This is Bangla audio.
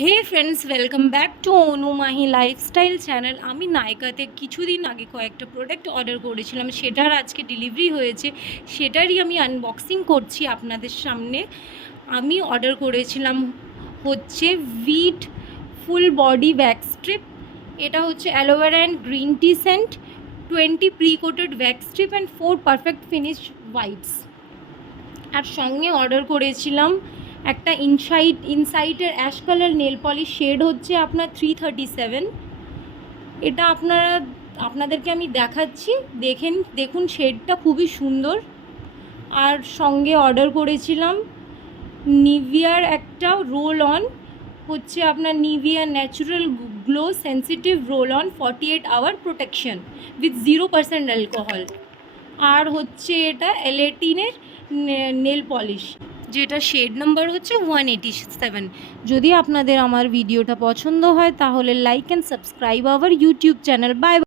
Hey friends, welcome back to Anu Mahi lifestyle channel. আমি নায়কাতে কিছুদিন আগে কয়েকটা প্রোডাক্ট অর্ডার করেছিলাম, সেটার আজকে ডেলিভারি হয়েছে, সেটারই আমি আনবক্সিং করছি আপনাদের সামনে। আমি অর্ডার করেছিলাম হচ্ছে Veet full body wax strip. এটা হচ্ছে aloe vera and green tea scent, 20 pre coated wax strip and 4 perfect finish wipes. আর সঙ্গে অর্ডার করেছিলাম একটা ইনসাইটের ash colour nail polish, shade হচ্ছে আপনার 337। এটা আপনাদেরকে আমি দেখাচ্ছি, দেখুন শেডটা খুবই সুন্দর। আর সঙ্গে অর্ডার করেছিলাম নিভিয়ার একটা রোল অন, হচ্ছে আপনার Nivea natural glow sensitive roll on 48 hour protection with 0% alcohol. আর হচ্ছে এটা এল18-এর নেল পলিশ, যেটা শেড নাম্বার হচ্ছে 187। যদি আপনাদের আমার ভিডিওটা পছন্দ হয় তাহলে like and subscribe our YouTube channel. By.